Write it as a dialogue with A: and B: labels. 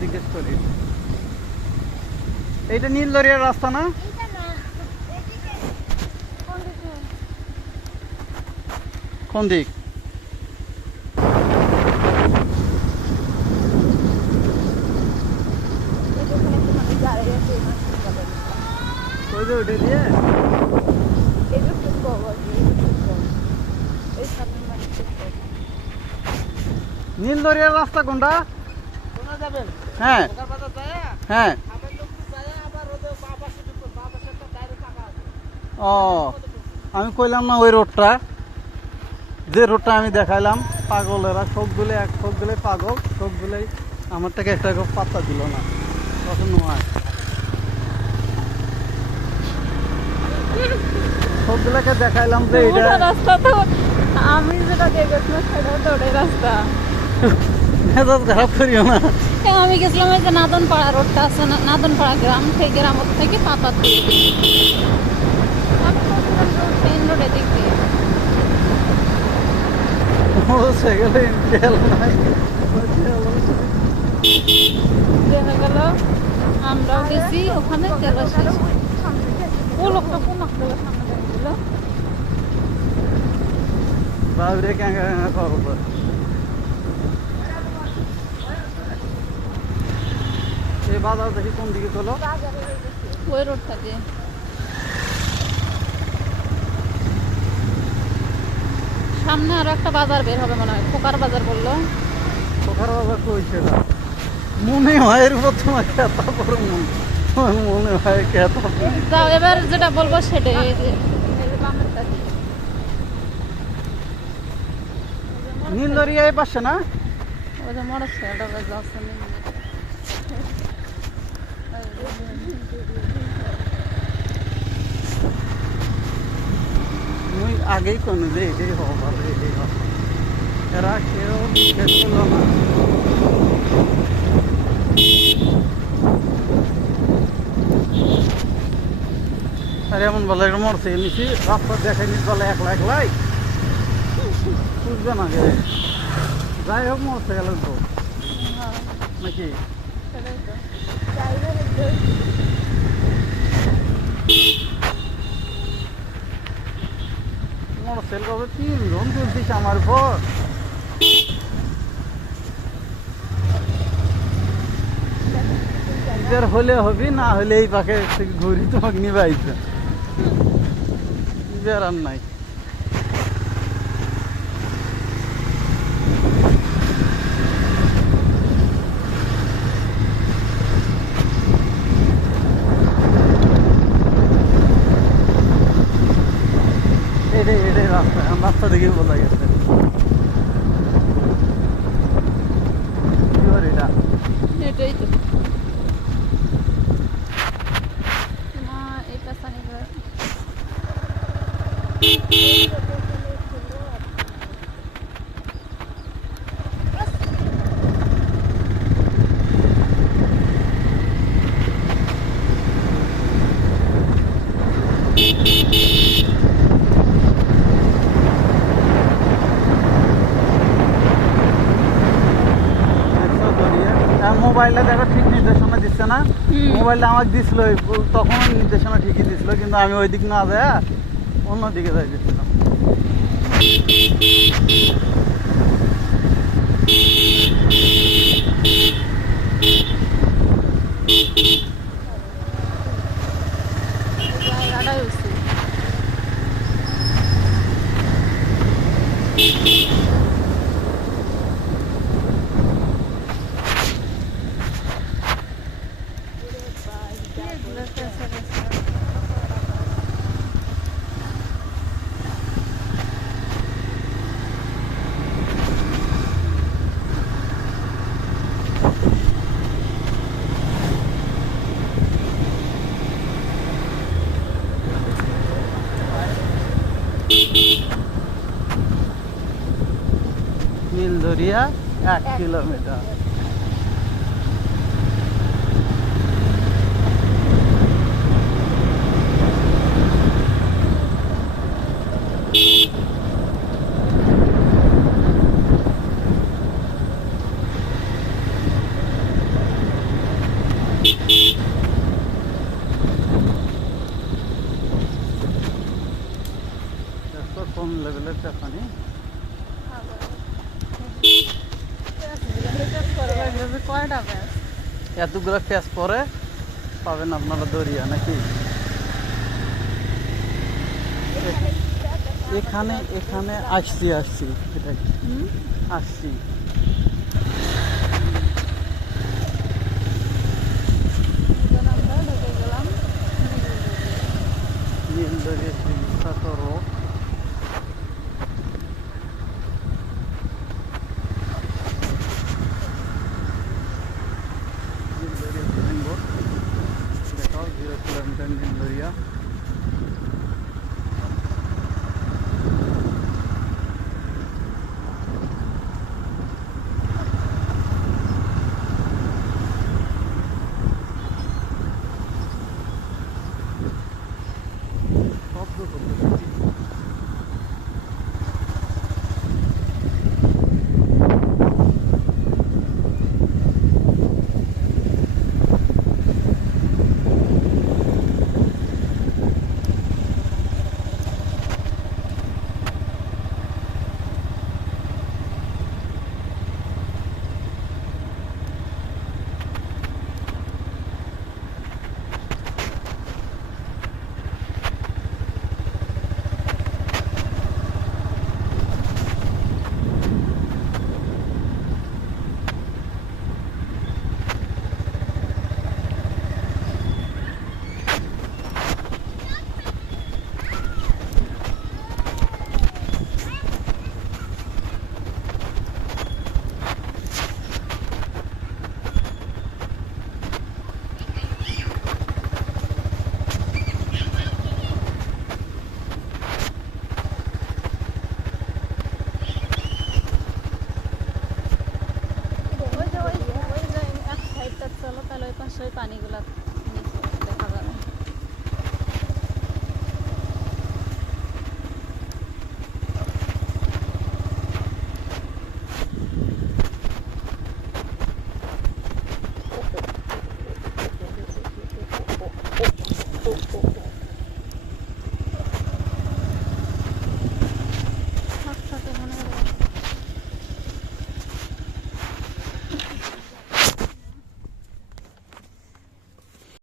A: জিজ্ঞেস করি এইটা নীলদরিয়ার রাস্তা না? কোন দিক? ওই যে ওইটা দিয়ে? নীলদরিয়ার রাস্তা কোনটা? হ্যাঁ। হ্যাঁ। ও আমি কইলাম না ওই রোডটা। যে রোডটা আমি দেখাইলাম পাগলেরা সবগুলো এক সবগুলোই পাগল সবগুলোই আমার থেকে একটা পাত্তা দিল না। তখন নয়। সবগুলোকে দেখাইলাম যে এটা
B: রাস্তা তো। আমি যেটা দেখেছিলাম সেটাও তো রাস্তা।
A: মেজাজ খারাপ করিও না।
B: আমি গেছিলাম ওই যে নাদনপাড়া রোডটা আছে নাদনপাড়া গ্রাম সেই গ্রাম থেকে পাতা মেইন রোডে দেখতে
A: মোটরসাইকেলে তেল নাই।
B: দেখা গেল। আমরাও গেছি ওখানে তেল শেষ। ও লোকটা কোন সামনে
A: বাবরে করব এই বাজার দেখি কোন দিকে চলো।
B: ওই রোডটা দিয়ে। সামনে আরও একটা বাজার বের হবে মনে হয় খোকার বাজার বলল।
A: কোথার বাজার কইছে না মনে হয় এর উপর তোমার কেতা পরে মনে হয়।
B: যাও এবার যেটা বলব সেটাই। এই যে এই
A: পাশে না?
B: ওই যে মোটর সাইকেলটা যাচ্ছে
A: আগেই কোনো যে এটাই হওয়া ভালো এটাই হওয়া এরা কেউ বিশ্বাস করল না। আর এমন বলে মরছে নিছি রাস্তা দেখাই নিস বলে একলা একলাই। বুঝবে না যাই হোক মরছে গেল তো। নাকি
B: সেটাই তো
A: মোটরসাইকেল কি তিনজন তুলছিস আমার উপর। নিজের হলে হবি, না হলে এই পাখে ঘুরি তোমাকে নিবাইছে নিজের আর নাই এটাই এটাই রাস্তা এখন রাস্তা দেখে বোঝা গেছে কি বলে এটা
B: এটাই তো না এই পেছানি ঘর
A: দেখছ দড়িয়ে? আর মোবাইলে দেখো ঠিক নির্দেশনা দিচ্ছে না
B: হুম।
A: মোবাইলে আমাকে দিছিল তখন নির্দেশনা ঠিকই দিছিল, কিন্তু আমি ওই দিক না যায়, অন্য দিকে যাই দিচ্ছিলাম
B: জায়গাটাই হচ্ছে
A: নীলদরিয়া এক কিলোমিটার।
B: কয়টা পেঁয়াজ
A: এতগুলো পেঁয়াজ পরে পাবেন আপনারা দরিয়া নাকি? এখানে এখানে আসছি আসছি আসছি।
B: বিদ্যালয়ের পাশে পানিগুলা